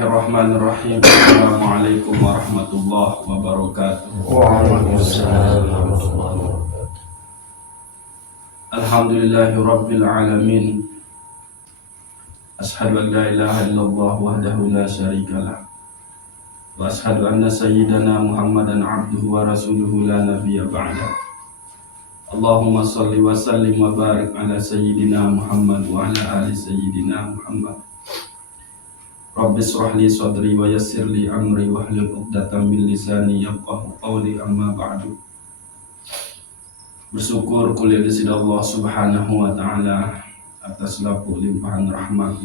Bismillahirrahmanirrahim. Assalamualaikum warahmatullahi wabarakatuh. Waalaikumsalam warahmatullahi wabarakatuh. Alhamdulillahi rabbil alamin. Ashhadu an la ilaha illallah wahdahu la syarikalah. Wa ashhadu anna sayyidana Muhammadan abduhu wa rasuluhu la nabiyya ba'da. Allahumma salli wa sallim wa barik ala sayyidina Muhammad wa ala ali sayyidina Muhammad. Rabbi shrah li sadri wa yassir li amri wa hlul 'uqdatam min lisani yafqahu qawli, amma ba'du. Bersyukur kuliah di sisi Allah Subhanahu wa taala atas lapuk limpahan rahmat,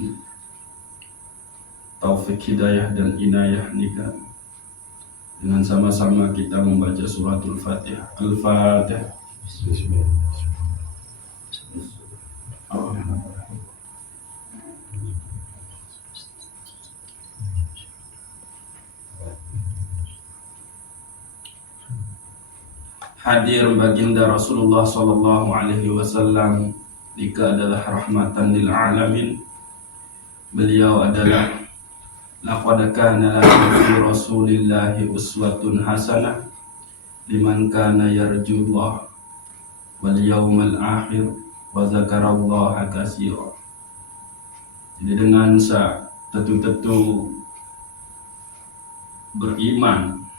taufik hidayah dan inayah nikah. Dengan sama-sama kita membaca suratul Fatihah. Al-Fatihah. Hadir baginda Rasulullah sallallahu alaihi wasallam, dika adalah rahmatan lil alamin. Beliau adalah laqad kana lakum fi rasulillahi uswatun hasanah liman kana yarjullah wal yawmal akhir wa zakarallaha katsira. Jadi dengan tetu-tetu beriman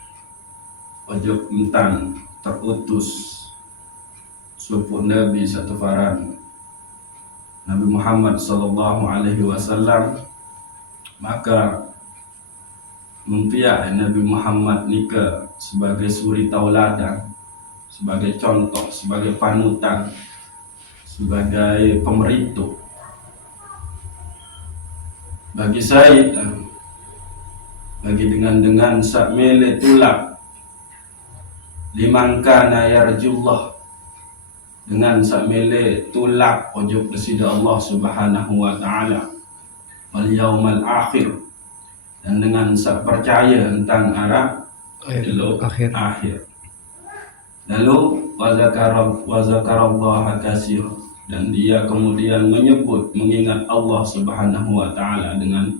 wajib entan terutus suku Nabi satu faran Nabi Muhammad sallallahu alaihi wasallam, maka mempiak Nabi Muhammad nika sebagai suri tauladan, sebagai contoh, sebagai panutan, sebagai pemeritu bagi saya, bagi dengan sak mele tulak liman kana yarjullah, dengan sakmele tulak ojo kesida Allah Subhanahu wa taala wal yaumal akhir, dan dengan sak percaya tentang arah akhir. Lalu wa zakarallaha katsira, dan dia kemudian mengingat Allah Subhanahu wa taala dengan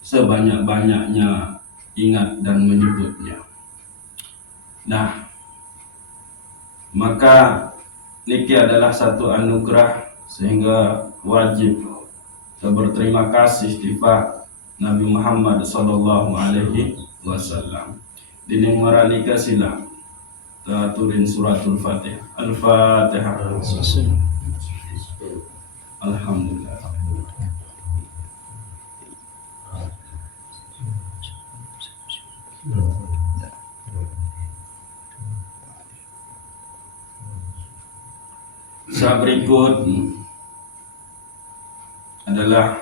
sebanyak-banyaknya ingat dan menyebutnya. Nah, maka niki adalah satu anugerah sehingga wajib kita berterima kasih kepada Nabi Muhammad sallallahu alaihi wasallam. Dini maranika sila turin suratul Fatihah. Al-Fatihah. Alhamdulillah. Berikut adalah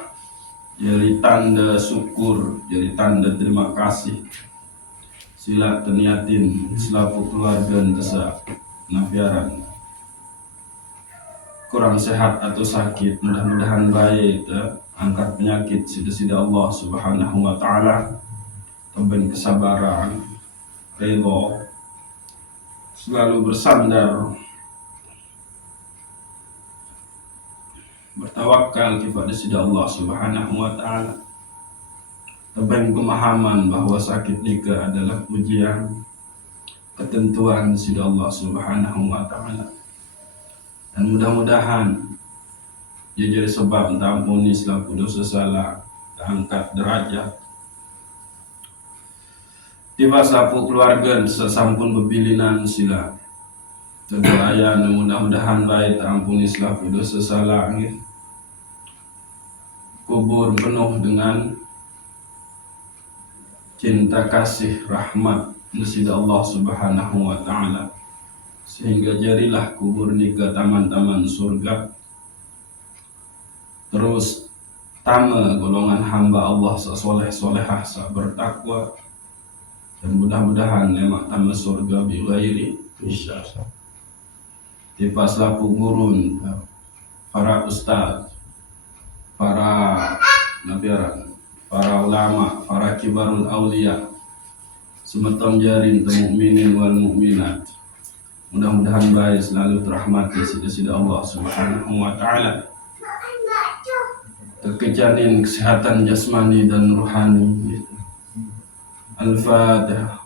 jadi tanda syukur, jadi tanda terima kasih. Sila teniatin selaku keluarga desa nafiaran kurang sehat atau sakit, mudah-mudahan baik, angkat penyakit sida-sida Allah Subhanahu wa taala, tambah kesabaran, ridho, selalu bersandar, bertawakal kepada sida Allah Subhanahu wa taala, tentang pemahaman bahwa sakit nikah adalah ujian ketentuan sida Allah Subhanahu wa taala, dan mudah-mudahan ia jadi sebab ampuni selaku dosa salah, angkat derajat tiba sapu keluarga sesampun bebilinan sila terdoayan, mudah-mudahan baik ampuni selaku dosa salah, kubur penuh dengan cinta kasih rahmat dari Allah Subhanahu wa taala, sehingga jadilah kubur nika taman-taman surga. Terus tama golongan hamba Allah soleh-solehah sa bertakwa, dan mudah-mudahan lemak tama surga bi ghairi hisab. Tipas lapu gurun, para ustaz, para nabiaran, para ulama, para kibarul aulia, semeton jarin mukminin wal mukminat, mudah-mudahan baik selalu terahmati sida-sida Allah Subhanahu wa taala. kekejanin kesehatan jasmani dan rohani. Al-Fatihah.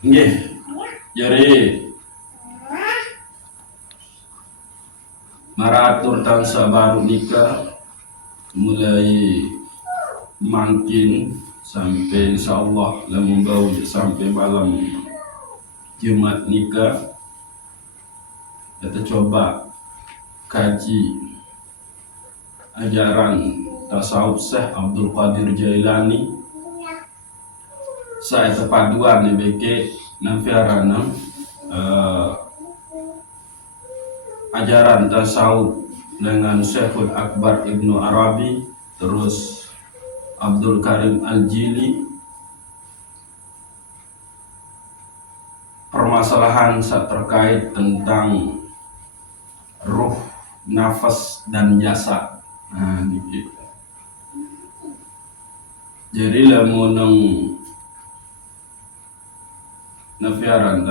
Nggih, jadi maratur tahun sabaru nikah mulai makin sampai insyaallah lamun bau sampai malam Jumat nikah kita coba kaji ajaran tasawuf Syekh Abdul Qadir Jailani. Saya kepaduan di BK nafiarana ajaran tasawuf dengan Syekhul Akbar Ibnu Arabi, terus Abdul Karim Al-Jili. Permasalahan saat terkait tentang ruh, nafas, dan jasad. Nah, gitu. Jadi lamun nafiaran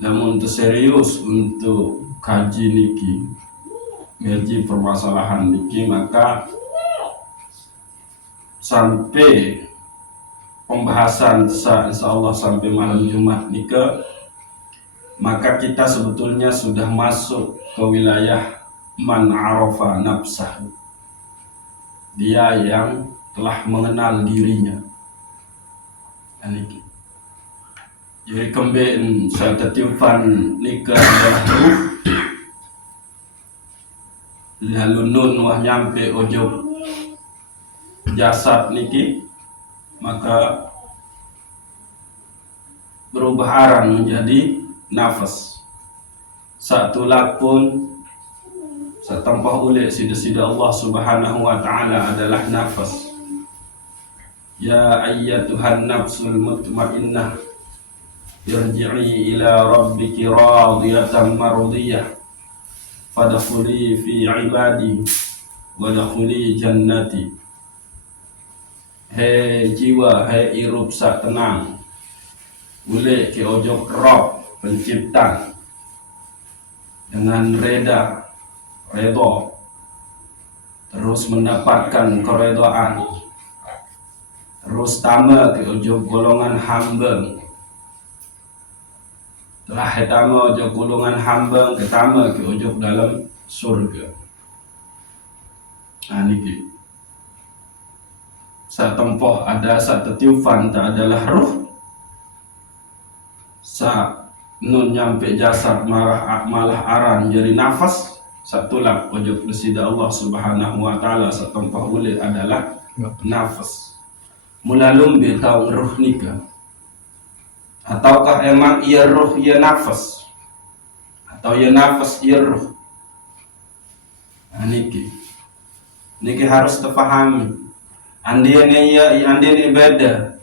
namun serius untuk kaji niki, ngaji permasalahan niki, maka sampai pembahasan insyaallah sampai malam Jumat nikah, maka kita sebetulnya sudah masuk ke wilayah man arafa nafsah, dia yang telah mengenal dirinya. Niki. Jadi kembali saya tetiupan nikah adalah ruh, lalu nun wah nyampe ojok jasad niki, maka berubah arang menjadi nafas. Satu lakun setampah oleh sida-sida Allah Subhanahu wa Ta'ala adalah nafas. Ya ayyatuhan nafsul mutmainnah, irji'i ila rabbiki radiyatan mardiyah, fadkhuli fi ibadi wadkhuli jannati. Hei jiwa, hei irup sak tenang, boleh ke ojok Rabb pencipta dengan reda, terus mendapatkan keredaan, terus tama ke ojok golongan hamba. Telah ketama ojok golongan hamba, ketama ke ojok dalam surga. Nah niki saat tempoh ada saat tetiupan tak adalah ruh, saat nun nyampe jasad malah aran jadi nafas. Satu lak ojok bersida Allah Subhanahu wa Ta'ala saat tempoh boleh adalah nafas. Mulalum betau ruh nikah, ataukah emang ia ruh ia nafas, atau ia nafas ia ruh? Nah, niki harus terpahami. Andainya beda,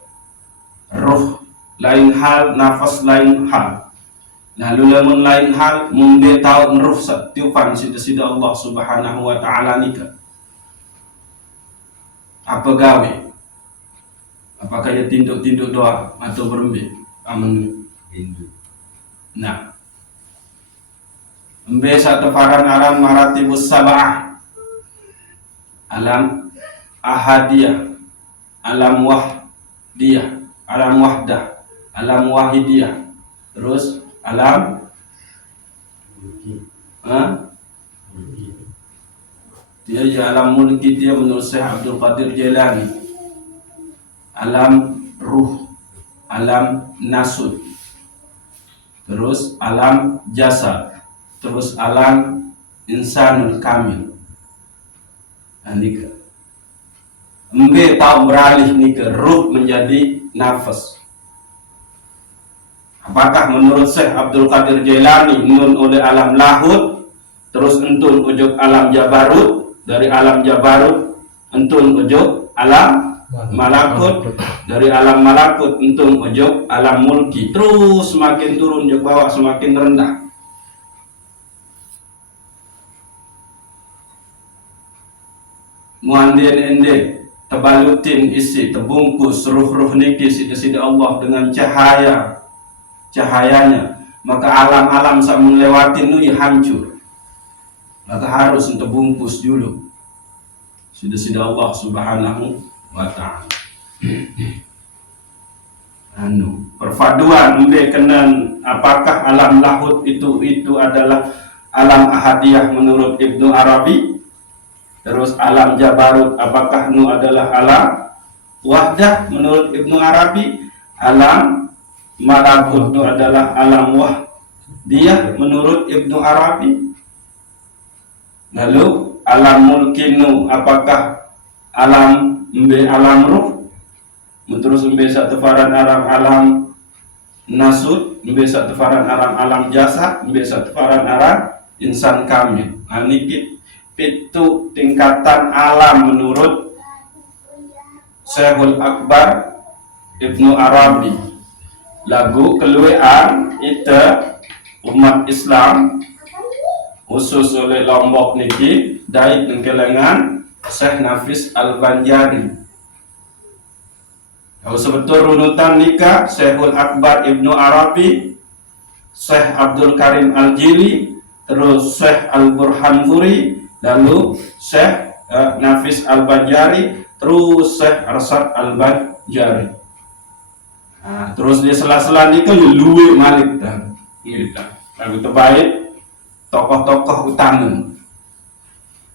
ruh lain hal, nafas lain hal. Lalu lamun lain hal, mumbe tahu ruh setiupan sida-sida Allah Subhanahu wa Ta'ala nikah. Apa gawe? Apakah ia tinduk-tinduk doa atau berembe? Aman Hindu. Nah, embe satu faran aran maratibus sab'ah, alam ahadiyah, alam wahdiyah, alam wahdah, alam wahidiyah, terus alam dia alam mulki, dia menurut Syekh Abdul Qadir Jailani, alam ruh, alam nasud, terus alam jasad, terus alam insanul kamil. Nika embe tahu beralih nika ruh menjadi nafas. Apakah menurut Syekh Abdul Qadir Jailani nun oleh alam lahud, terus entun ujug alam jabarut, dari alam jabarut entun ujug alam malakut, dari alam malakut entun ujug alam mulki, terus semakin turun ke bawah semakin rendah. muandien ende tebalutin isi terbungkus ruh-ruh niki sida Allah dengan cahayanya, maka alam-alam sak melewatin nu hancur. Maka harus terbungkus dulu sida Allah Subhanahu wa ta'ala. Perpaduan kenan apakah alam lahut itu adalah alam ahadiyah menurut Ibnu Arabi, terus alam jabarut apakah nu adalah alam wahdah menurut Ibnu Arabi, alam malakut nu adalah alam wahdiyah menurut Ibnu Arabi, lalu alam mulkinu apakah alam ruh, terus satu faran alam nasut, satu faran alam jasa, satu faran insan kamil. Niki pitu tingkatan alam menurut Syekhul Akbar Ibnu Arabi. Lagu keluean ita umat Islam khusus oleh Lombok niki dait nengkelengan Syekh Nafis Al-Banjari. Kalau sebetul runutan nikah Syekhul Akbar Ibnu Arabi, Syekh Abdul Karim Al-Jili, terus Syekh Al-Burhanfuri, lalu Syekh Nafis Al-Banjari, terus Syekh Arsad Al-Banjari. Nah, terus di sela-sela nikah luwe malik dah. Gitu. Lagu terbaik tokoh-tokoh utama.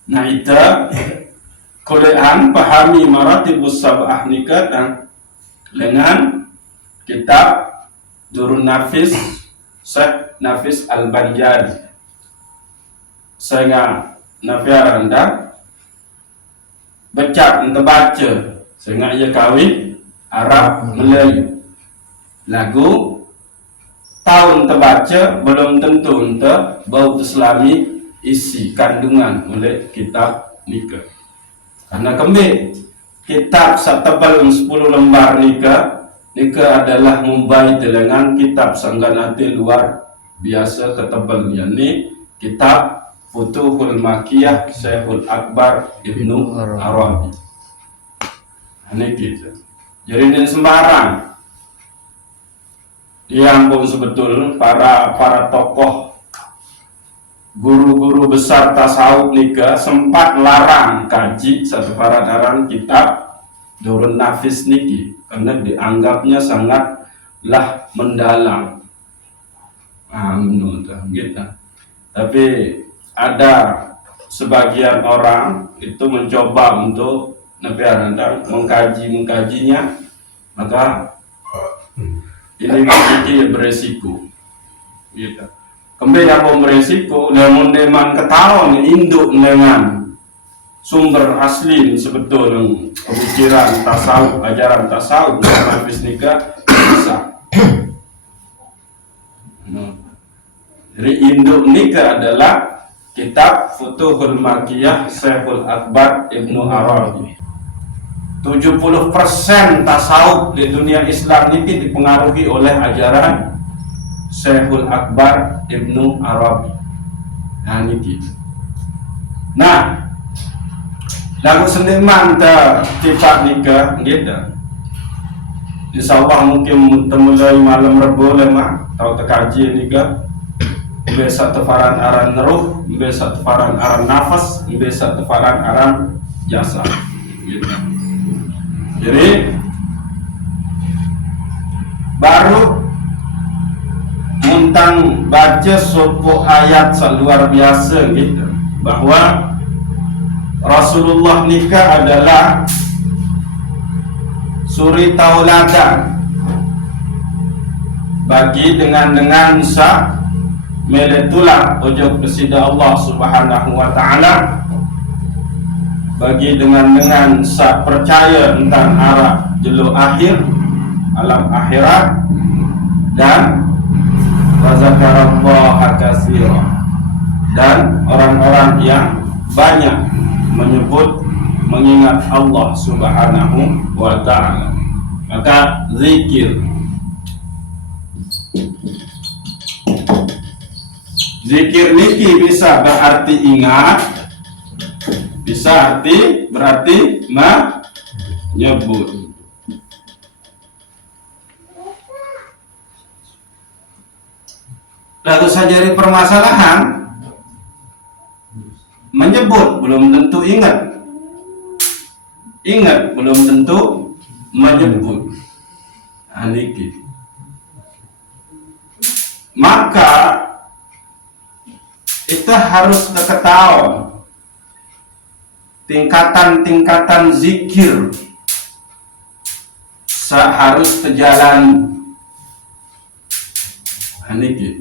Nah itu kuliah pahami maratibus sab'ah nikah dengan kitab Durun Nafis Syekh Nafis Al-Banjari. Saya nafiar anda baca baca sehingga ia kawin Arab Melayu. Lagu tahun terbaca belum tentu untuk bau Islami isi kandungan oleh kitab nikah. Karena kembali kitab setebal 10 lembar nikah adalah membaik dengan kitab sangganati luar biasa ketebalnya. Ini kitab Futuhul Makiyah Syekhul Akbar Ibnu Arabi. Ini gitu. Jadi ini sembarang. Yang pun sebetul para tokoh guru-guru besar tasawuf nikah sempat larang kaji satu pararan kitab Durun Nafis niki karena dianggapnya sangatlah mendalam. Menurut gitu. Tapi ada sebagian orang itu mencoba untuk mengkajinya, maka ini memiliki beresiko. Gitu. Kembali yang beresiko, namun deman ketahuan induk dengan sumber asli sebetulnya pemikiran tasawuf, ajaran tasawuf Nafis nikah bisa. Jadi induk nikah adalah kitab Futuhul Makiyah Syekhul Akbar Ibnu Arabi. 70% tasawuf di dunia Islam ini dipengaruhi oleh ajaran Syekhul Akbar Ibnu Arabi. Nah ini gitu. Nah, lagu seniman kitab nikah gitu. Insyaallah mungkin mulai malam Rabu lemah atau tekaji nikah. Biasa tefaran aran ruh, biasa tefaran aran nafas, biasa tefaran aran jasa. Gitu. Jadi baru muntang baca sebuah ayat luar biasa gitu, bahwa Rasulullah nikah adalah suri tauladan bagi dengan sa meletulah ojok kesida Allah Subhanahu wa ta'ala, bagi dengan sa percaya tentang arah jelu akhir alam akhirat, dan wazakarallaha katsira, dan orang-orang yang banyak mengingat Allah Subhanahu wa ta'ala. Maka zikir niki bisa berarti ingat, bisa arti berarti menyebut. Lalu saja dari permasalahan, menyebut belum tentu ingat, ingat belum tentu menyebut. Aniki. Maka kita harus ketahui tingkatan-tingkatan zikir harus terjalani. Aniki.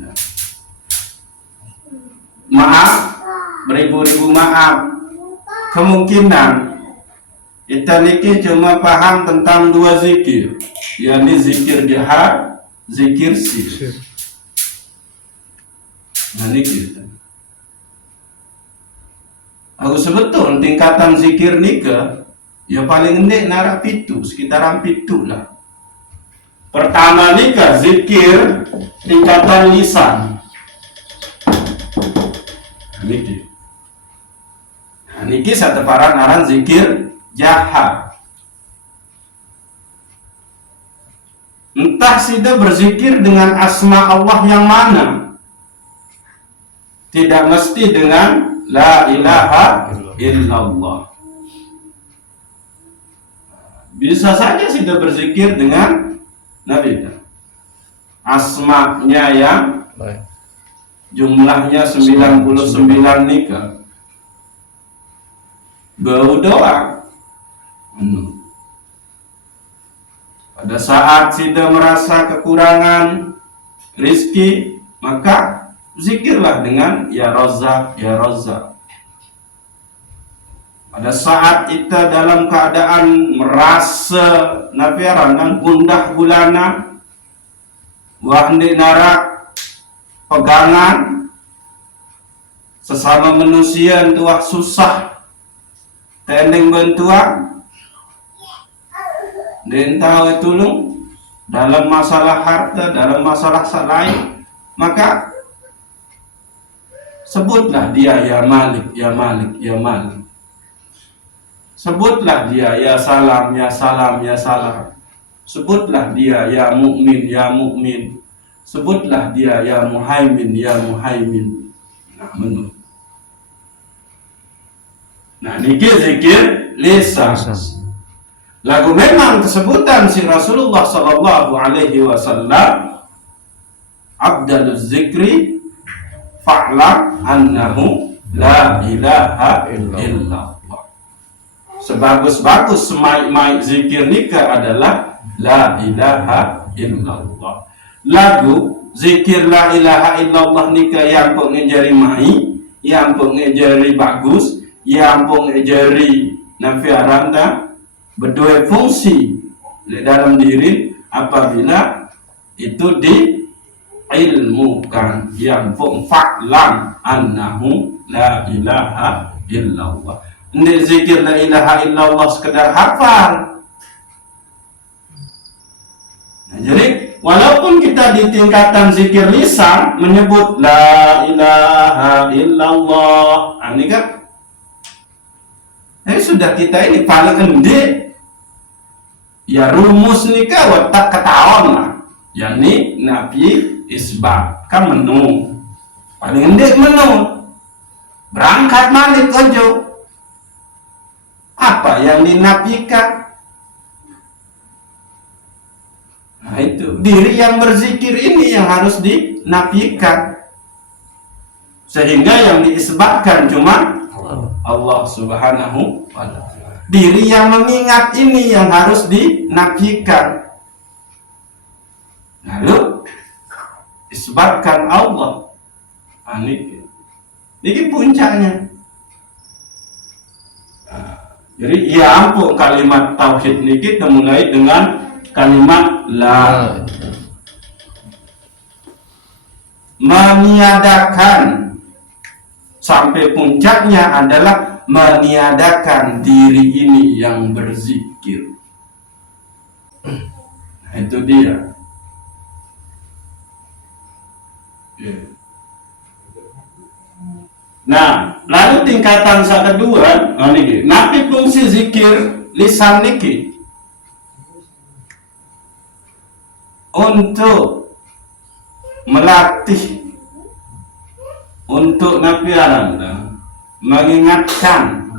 Maaf, beribu-ribu maaf. Kemungkinan kita niki cuma paham tentang dua zikir, yakni zikir jahar, zikir sir. Nah niki. Aku sebetul tingkatan zikir nika, ya paling endek narak pitu, sekitaran pitu lah. Pertama nika zikir tingkatan lisan. Niki. Nah, niki satu aran zikir jahar. Entah sudah berzikir dengan asma Allah yang mana. Tidak mesti dengan la ilaha illallah. Bisa saja sudah berzikir dengan Nabi. Asma'nya yang jumlahnya 99 nikah. Bau doa. Pada saat sudah merasa kekurangan rizki, maka zikirlah dengan ya Razzaq, ya Razzaq. Pada saat kita dalam keadaan merasa nafiaran dan gundah gulana, wahdi narak pegangan sesama manusia tuah susah tending bantuan dan tahu tolong dalam masalah harta, dalam masalah lain, maka sebutlah dia ya Malik, ya Malik, ya Malik. Sebutlah dia ya Salam, ya Salam, ya Salam. Sebutlah dia ya Mukmin, ya Mukmin. Sebutlah dia ya Muhaimin, ya Muhaimin. Nah, menurut. Nah, niki zikir lisan. Lagu memang kesebutan si Rasulullah sallallahu alaihi wasallam abdaluz zikri fa'lam annahu la ilaha illallah. Sebagus-bagus semaik-maik zikir nika adalah la ilaha illallah. Lagu zikir la ilaha illallah nika yang pengejari mai, yang pengejari bagus, yang pengejari nafiaranda berdua fungsi dalam diri apabila itu diilmukan, yang fa'lam annahu la ilaha illallah. Ini zikir la ilaha illallah sekedar hafal. Nah, jadi walaupun kita di tingkatan zikir lisan menyebut la ilaha illallah, ini kan sudah kita ini paling endek. Ya rumus nikah watak ketahuan lah. Yang ini nabi isbat kan menu. Paling endek menu. Berangkat malik aja. Apa yang dinafikan? Nah itu diri yang berzikir ini yang harus dinafikan, sehingga yang diisbatkan cuma Allah subhanahu wa ta'ala. Diri yang mengingat ini yang harus dinafikan, lalu isbatkan Allah. Ini puncaknya. Jadi ya ampun kalimat tauhid ini kita mulai dengan kalimat la. Meniadakan sampai puncaknya adalah meniadakan diri ini yang berzikir. Nah, itu dia. Nah, lalu tingkatan kedua, niki, napi fungsi zikir lisan niki untuk melatih, untuk napi Anda mengingatkan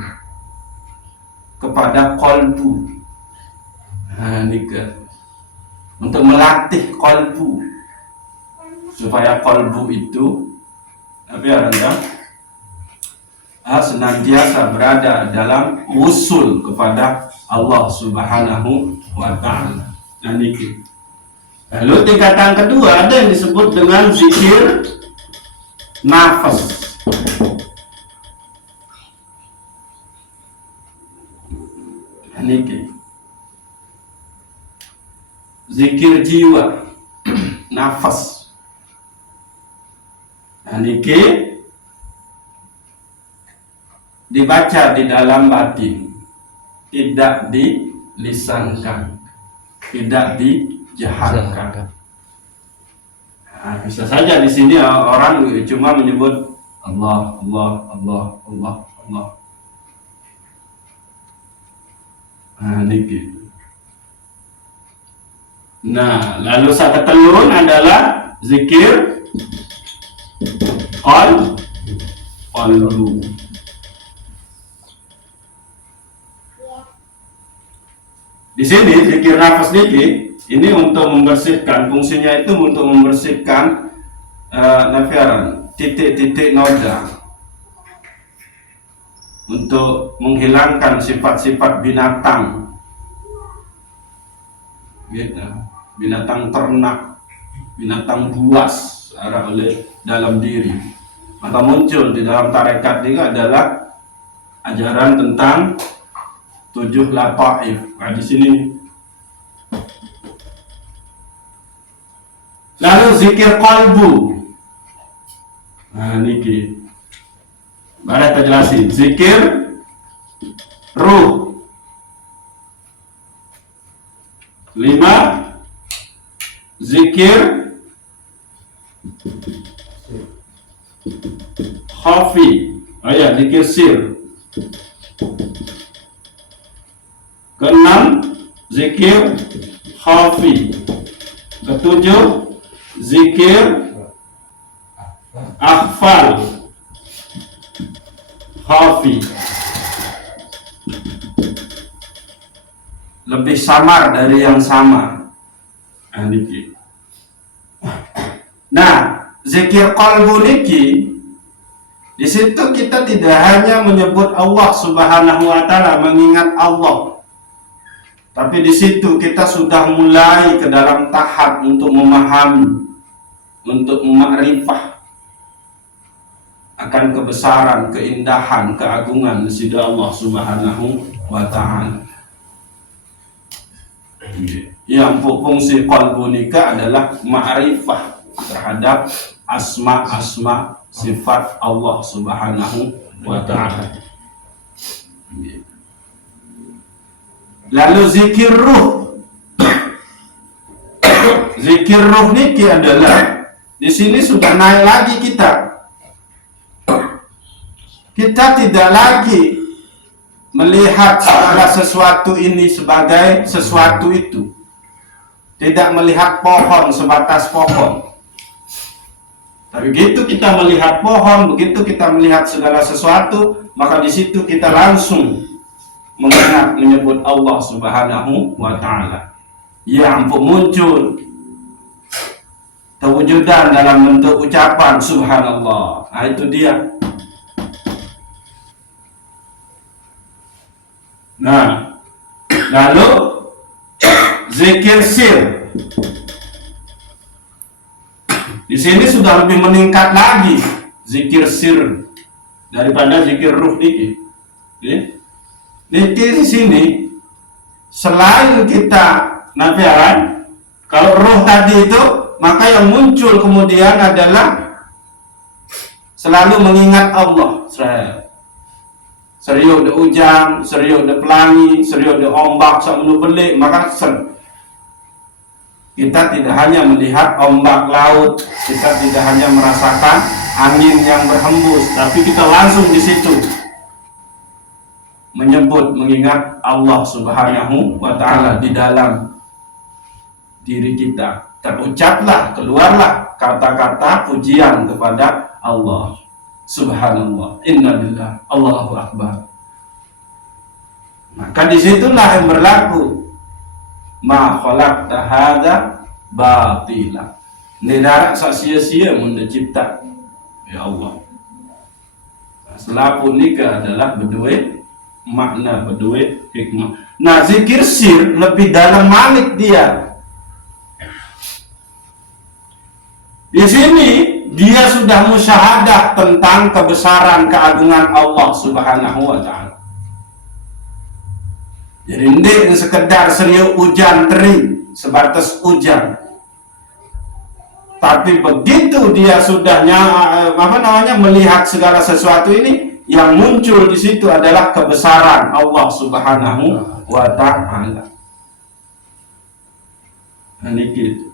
kepada kolbu. Nah, nika untuk melatih kolbu supaya kolbu itu napi Anda senantiasa berada dalam usul kepada Allah Subhanahu wa Ta'ala. Nah, niki. Lalu tingkatan kedua ada yang disebut dengan zikir nafas. Nah, niki. Zikir jiwa, nafas. Nah, niki dibaca di dalam batin, tidak dilisankan, tidak dijaharkan. Nah, bisa saja di sini orang cuma menyebut Allah, Allah, Allah, Allah, Allah. Nah, niki. Nah, lalu satu telurun adalah zikir qalbu. Di sini zikir nafas niki ini untuk membersihkan, fungsinya itu untuk membersihkan titik-titik noda, untuk menghilangkan sifat-sifat binatang, gitu. Binatang ternak, binatang buas ada oleh dalam diri. Maka muncul di dalam tarekat ini adalah ajaran tentang 7 lataif. Nah, di sini. Lalu zikir qalbu. Nah, niki. Mari kita jelasin. Zikir ruh. 5. Zikir khafi. Oh ya, zikir sir. Keenam, zikir khafi. Ketujuh, zikir akhfal khafi, lebih samar dari yang sama. Nah, zikir qalbu niki, di situ kita tidak hanya menyebut Allah Subhanahu wa Ta'ala, mengingat Allah, tapi di situ kita sudah mulai ke dalam tahap untuk memahami, untuk memakrifah akan kebesaran, keindahan, keagungan sida Allah Subhanahu wa Ta'ala. Yang fungsi qalbu nika adalah ma'rifah terhadap asma-asma sifat Allah Subhanahu wa Ta'ala. Lalu zikir ruh. Zikir ruh niki adalah di sini sudah naik lagi kita. Kita tidak lagi melihat segala sesuatu ini sebagai sesuatu itu. Tidak melihat pohon sebatas pohon. Tapi begitu kita melihat pohon, begitu kita melihat segala sesuatu, maka di situ kita langsung mengingat, menyebut Allah Subhanahu wa Ta'ala. Yang pun muncul terwujudan dalam bentuk ucapan Subhanallah. Nah, itu dia. Nah, lalu zikir sir. Di sini sudah lebih meningkat lagi zikir sir daripada zikir ruh niki. Niki di sini selain kita nafiaran, kalau roh tadi itu, maka yang muncul kemudian adalah selalu mengingat Allah. Serius de ujang, serius de pelangi, serius de ombak, samunu belik, maka kita tidak hanya melihat ombak laut, kita tidak hanya merasakan angin yang berhembus, tapi kita langsung di situ menyebut, mengingat Allah Subhanahu wa Ta'ala di dalam diri kita. Terucaplah, keluarlah kata-kata pujian kepada Allah. Subhanallah, innalillah, Allahu Akbar. Maka disitulah yang berlaku ma khalaqta hadza batila. Nedarak sia-sia munda cipta ya Allah. Selapun nikah adalah berdua makna, berdua hikmah. Nah, zikir sir lebih dalam malik dia. Di sini dia sudah musyahadah tentang kebesaran keagungan Allah Subhanahu wa Ta'ala. Jadi ini sekedar serius hujan teri, sebatas hujan. Tapi begitu dia sudahnya melihat segala sesuatu ini, yang muncul di situ adalah kebesaran Allah Subhanahu wa Ta'ala. Nah, ini gitu.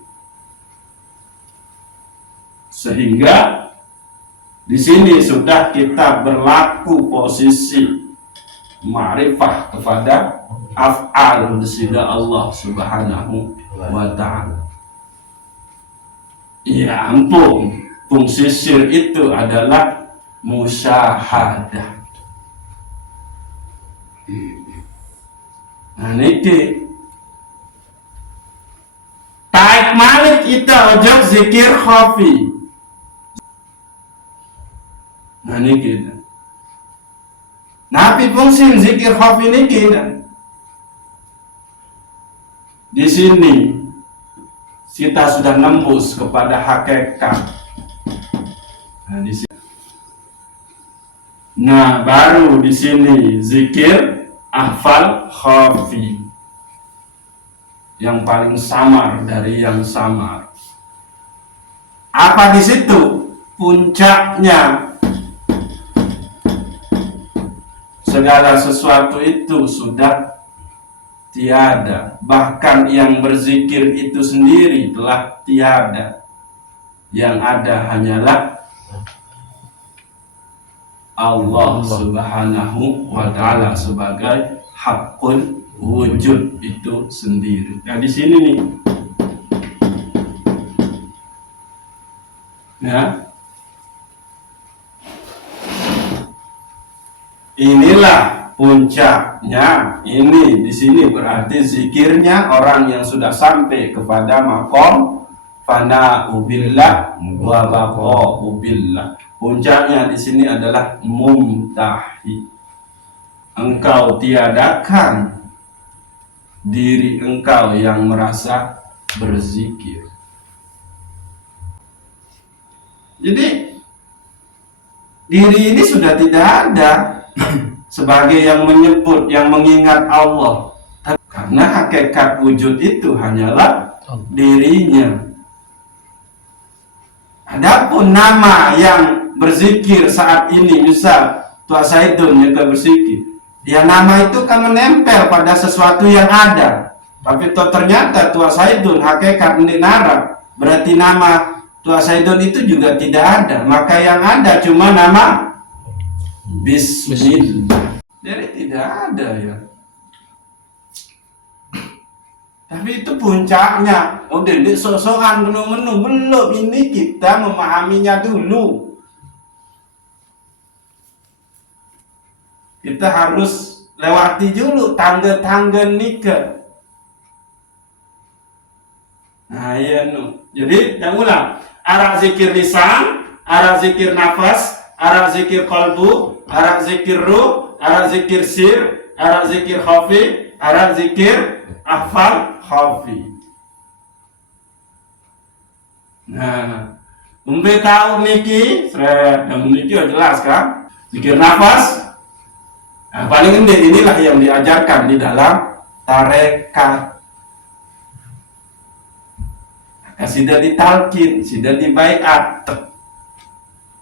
Sehingga di sini sudah kita berlaku posisi ma'rifah kepada af'al sehingga Allah Subhanahu wa Ta'ala. Ya ampun, fungsi sir itu adalah musyahadah. Nah niki taik malik itu ojok zikir khafi. Nah niki napi fungsi zikir khafi niki di sini kita sudah nembus kepada hakikat. Nah, di sini. Nah, baru di sini zikir ahfal khafi. Yang paling samar dari yang samar. Apa di situ? Puncaknya segala sesuatu itu sudah tiada, bahkan yang berzikir itu sendiri telah tiada. Yang ada hanyalah Allah Subhanahu wa Ta'ala sebagai hakul wujud itu sendiri. Nah di sini nih, ya, inilah puncaknya. Ini di sini berarti zikirnya orang yang sudah sampai kepada makom fana'u billah wa baqa'u billah. Puncaknya di sini adalah mumtahi. Engkau tiadakan diri engkau yang merasa berzikir. Jadi diri ini sudah tidak ada sebagai yang menyebut, yang mengingat Allah. Karena hakikat wujud itu hanyalah dirinya. Adapun nama yang berzikir saat ini, misal Tua Saidun yang berzikir, ya nama itu kan menempel pada sesuatu yang ada. Tapi ternyata Tua Saidun hakikat nara, berarti nama Tua Saidun itu juga tidak ada. Maka yang ada cuma nama Bismillah. Jadi tidak ada ya. Tapi itu puncaknya. Udah di sosokan menu-menu belum. Ini kita memahaminya dulu. Kita harus lewati dulu tangga-tangga nikah. Nah iya nu. Jadi yang ulang. Arah zikir lisan, arah zikir nafas, arah zikir qalbu, arah zikir ruh, arah zikir sir, arah zikir khafi, arah zikir ahfal khafi. Nah, umbe tahu niki, yang niki jelas kan? Zikir nafas. Nah, paling inti inilah yang diajarkan di dalam tarekat. Sudah ditalkin, sudah dibaiat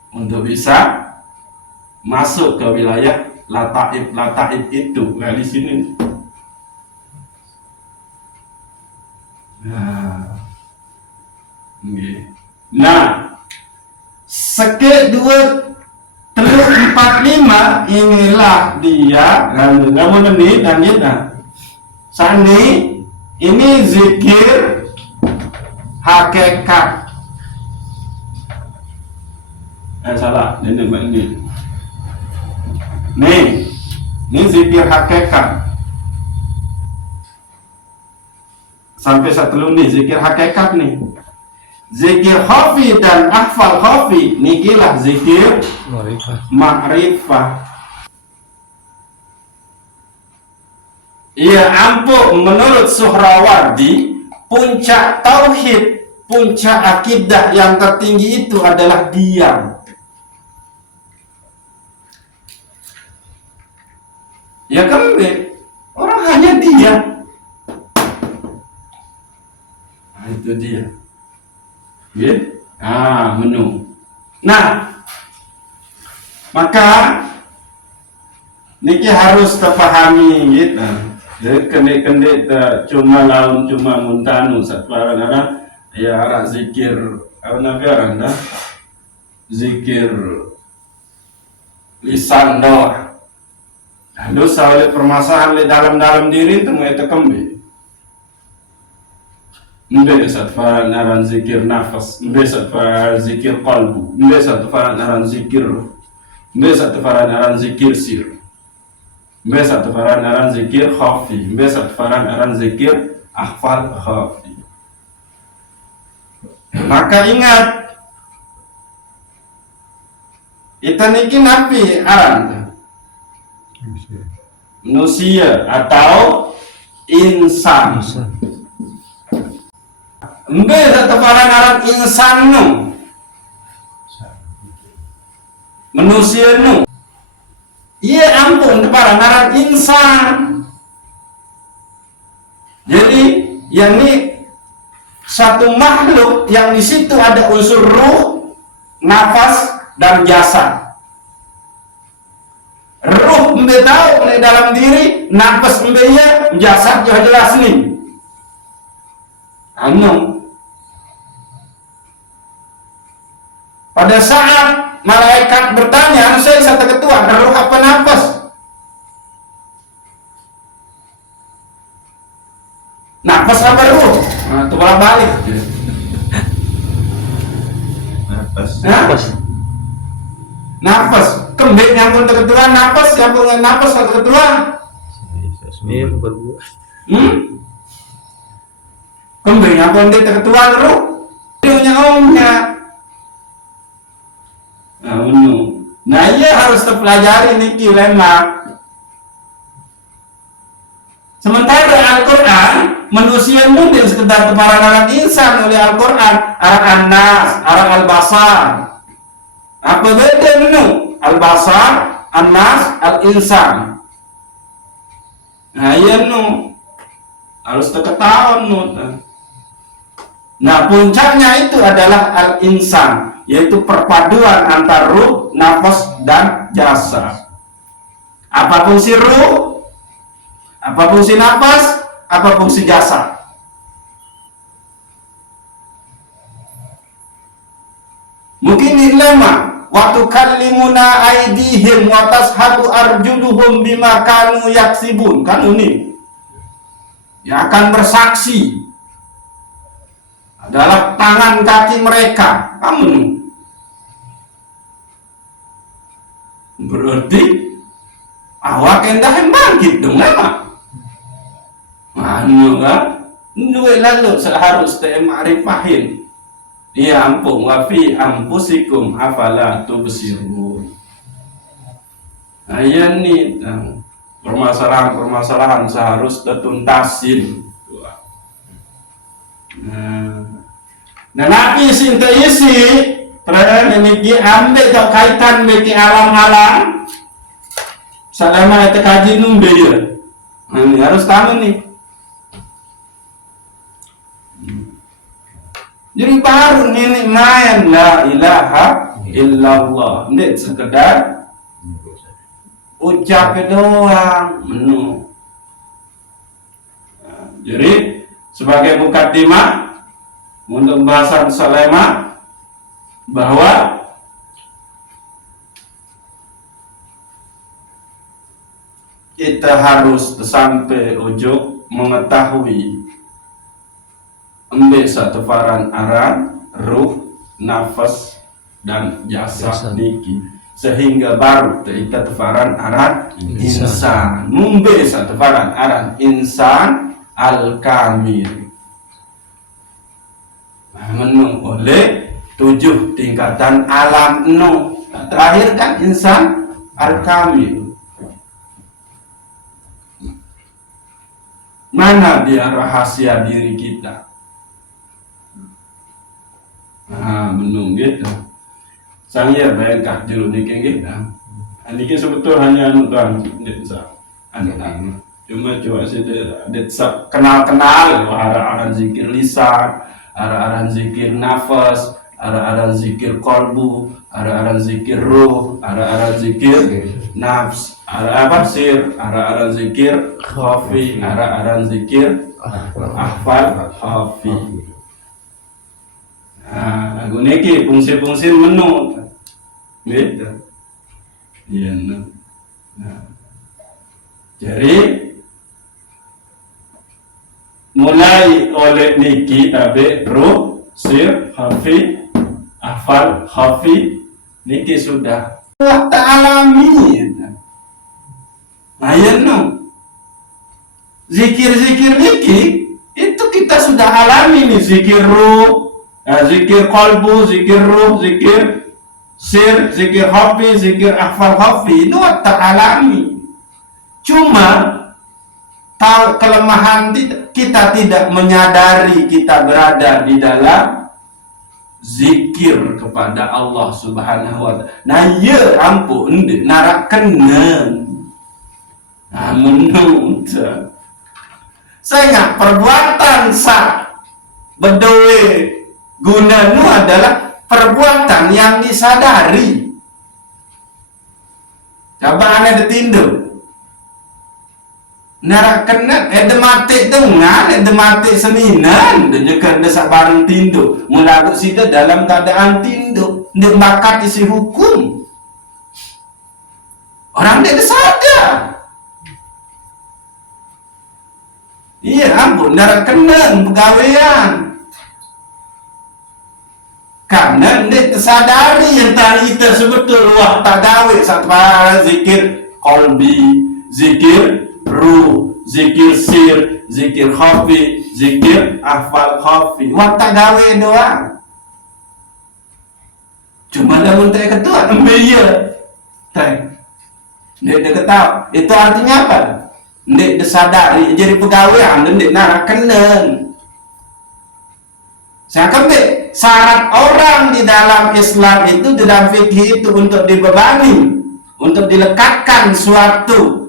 untuk bisa masuk ke wilayah lataib itu. Nah di sini. Nah, Seke 2, 3, 4, 5 inilah dia. Kamu menit dan kita. Sani ini zikir hakikat. Salah, ini. Nih, ini zikir hakikat. Sampai satu nih zikir hakikat nih. Zikir khafi dan ahfal khafi nikilah zikir ma'rifah. Iya ampun, menurut Suhrawardi puncak tauhid, puncak akidah yang tertinggi itu adalah diam. Ya kan, orang hanya diam. Nah, itu dia. Ya, menu. Nah, maka niki harus terpahami gitu. Jadi kendek cuma laun cuma muntanu satparang ya arah zikir apa namanya dah zikir lisan doa. Lalu soal permasalahan di dalam diri itu mau kembi. Mbe satparang aran zikir nafas, mbe satparang zikir qalbu, mbe satparang aran zikir, mbe satparang aran zikir sir. Mbe satu faran aran zikir khafi, mbe satu faran aran zikir ahfal khafi. Maka ingat, kita niki napi aran manusia atau insan. Mbe satu faran aran insan nu, manusia nu. Iya ampun, para naran insan. Jadi yang ini satu makhluk yang di situ ada unsur ruh, nafas dan jasad. Ruh mbe tahu di dalam diri, nafas mbe ya, jasad juga jelas nih. Anu. Pada saat malaikat bertanya, saya satu ketua, ruh apa nafas? Nafas apa ruh? Nah, itu malah balik. Nafas. Nafas. Kembali nyambung ketua, nafas, nyambung nafas satu ketua. Iya, berbuat. Kembali nyambung ketua ruh. Dia omnya. Nah, iya harus terpelajari niki lemak. Sementara Al-Quran manusia mungkin sekedar keparangan insan oleh Al-Quran, arah An-Nas, arah Al-Basar. Apa beda menu? Al-Basar, An-Nas, Al-Insan. Nah, iya nu harus terketahuan nu. Nah, puncaknya itu adalah Al-Insan, yaitu perpaduan antara ruh, nafas, dan jasad. Apa fungsi ruh? Apa fungsi nafas? Apa fungsi jasad? Mungkin ini lema. Waktu kalimuna aidihim wa tashhadu arjuluhum bima kanu yaksibun. Kan ini yang akan bersaksi adalah tangan kaki mereka. Kamu berarti awak endah yang bangkit dong, memang. Anu kan? Dua lalu seharus ma'rifahin. Ya ampun, wa fi anfusikum afala tubsirun. Ayan nih, permasalahan seharusnya tuntasin. Nah, nabi sinta isi terhadap ini ambil kaitan bagi alam-alam selama itu kaji numbe ya. Ini harus tahu nih. Jadi baru ini main la ilaha illallah. Ini sekedar ucap doang menu. Jadi sebagai mukaddimah untuk pembahasan Salema bahwa kita harus sampai ojo mengetahui satu faran aran, ruh, nafas dan jasad niki, sehingga baru kita tefaran aran insan. Mumbe satu faran aran insan al kamil. Menung oleh 7 tingkatan alam no. Terakhir kan insan al kamil. Mana dia rahasia diri kita? Menung gitu. Saya bayangkan dulu dikeng gitu. Ini sebetulnya hanya nutuan desa. Cuma coba saya kenal-kenal arah-arah zikir lisan, arah-arah zikir nafas, arah-arah zikir kolbu, arah-arah zikir ruh, arah-arah zikir nafs, arah-arah sir, arah-arah zikir khafi, arah-arah zikir ahfal khafi. Lagu niki fungsi-fungsi menu gitu. Iya, nah. Jadi mulai oleh niki tabe ruh, sir, khafi, ahfal khafi niki sudah alami. Nah, ya no. Zikir-zikir niki itu kita sudah alami nih, zikir ruh, zikir kolbu, zikir ruh, zikir sir, zikir khafi, zikir ahfal khafi itu teralami. Cuma tahu kelemahan kita tidak menyadari kita berada di dalam zikir kepada Allah Subhanahu wa ta'ala. Nah, ya ampun, narak keneng. Nah, menurut saya perbuatan sah bedoe gunanu adalah perbuatan yang disadari. Coba anda ditindu. Narak kena edemate dengan edemate seminan dan juga desak bareng tindu melaku sida dalam keadaan tindu ndak bakat isi hukum orang dia sadar. Iya ampun narak kena pegawaian karena ndak tersadari yang tadi itu sebetul wah tak gawe satwa zikir kolbi, zikir ruh, zikir sir, zikir khafi, zikir ahfal khafi. Wah tak gawe doang. Cuma dah muntah ketua embeya. Ndek ketahu. Itu artinya apa? Ndek disadari jadi pegawai, ndek narak keneng. Saya kembali syarat orang di dalam Islam itu, di dalam fikih itu untuk dibebani, untuk dilekatkan suatu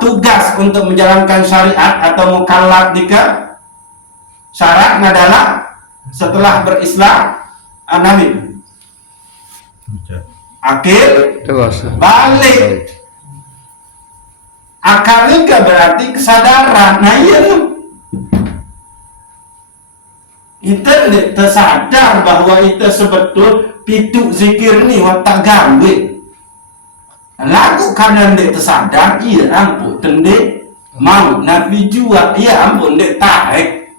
tugas untuk menjalankan syariat atau mukallaf jika syarat adalah setelah berislam nabi akil balik akal ini berarti kesadaran. Nah iya kita tersadar bahwa itu sebetul pitu zikir nih watak gawe lagu karena ndek tersadar, iya ampun tendek mau nabi jua, iya ampun ndek tarik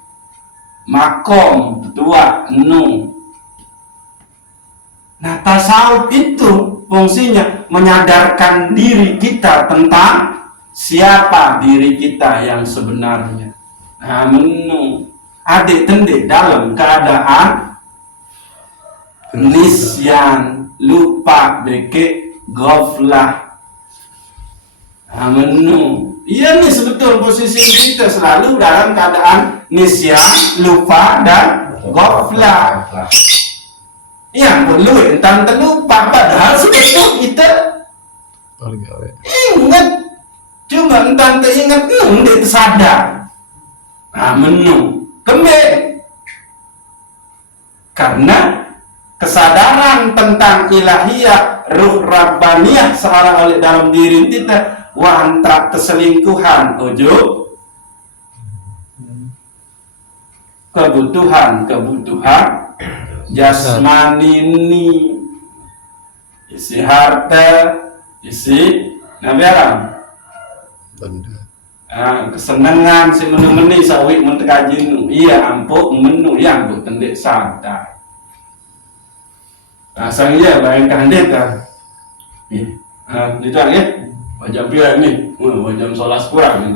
makom tua nu. Nah tasawuf itu fungsinya menyadarkan diri kita tentang siapa diri kita yang sebenarnya. Nah menu adik tendek dalam keadaan nisyan lupa beke ghaflah. Menu iya nih sebetul posisi kita selalu dalam keadaan nisyan, lupa dan ghaflah. Yang perlu entah terlupa padahal sebetul kita ingat, cuma entah teringat dia tersadar. Menu kembali karena kesadaran tentang ilahiyah ruh rabbaniyah seorang oleh dalam diri kita wantrak keselingkuhan ojo kebutuhan jasmani ini isi harta isi nabiaran kesenangan si menu-menu sawi mentekajin iya ampuk menu iya ampuk tendik sadar sang iya bayangkan dia kan ditang ya wajah biar ni wajah sholat kurang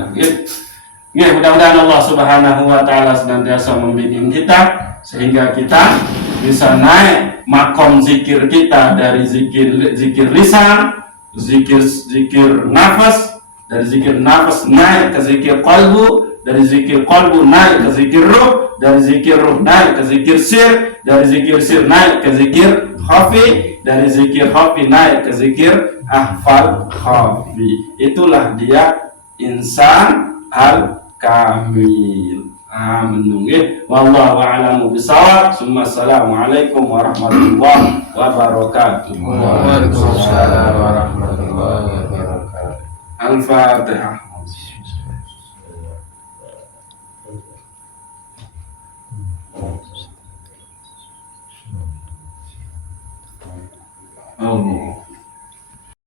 ya mudah-mudahan Allah Subhanahu wa Ta'ala senantiasa membimbing kita sehingga kita bisa naik makom zikir kita dari zikir lisan, zikir nafas, dari zikir nafas naik ke zikir qalbu, dari zikir qalbu naik ke zikir ruh, dari zikir ruh naik ke zikir sir, dari zikir sir naik ke zikir khafi, dari zikir khafi naik ke zikir ahfal khafi. Itulah dia insan al-kamil. Menunggu. Wallahu a'lamu bishawab. Assalamualaikum warahmatullahi wabarakatuh. Waalaikumsalam warahmatullahi wabarakatuh. Al-Fatihah.